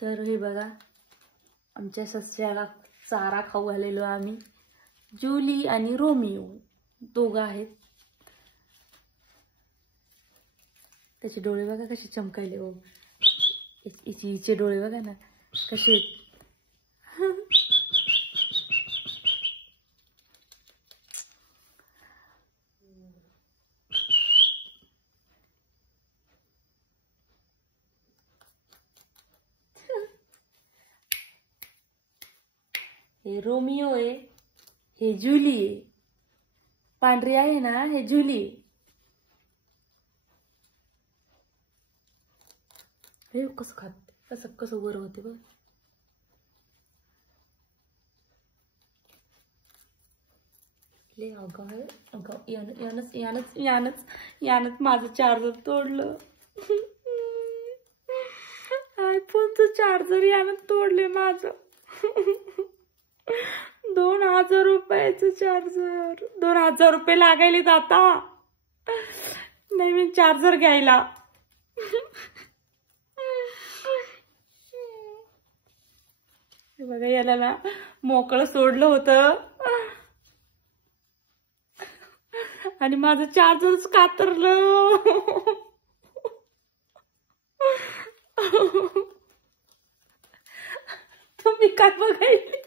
तर हे बघा आमच्या सस्याला चारा खाऊ घालेलो आम्ही. जुली आणि रोमिओ दोघं आहेत. त्याचे डोळे बघा कसे चमकायले. हो हिचे डोळे बघा ना कसे. हे रोमिओ आहे, हे जुली आहे. पांढरी आहे ना हे जुली आहे. हे कसं खात कसं वर होते बघ. ले अगं यानच माझं चार्जर तोडलं. आयफोनचं चार्जर यानं तोडले माझं. 2000 रुपयाचं चार्जर. 2000 रुपये लागायले आता नवीन चार्जर घ्यायला. बघा याला ना मोकळं सोडलं होतं आणि माझं चार्जरच कातरलं. तुम्ही काय बघायले?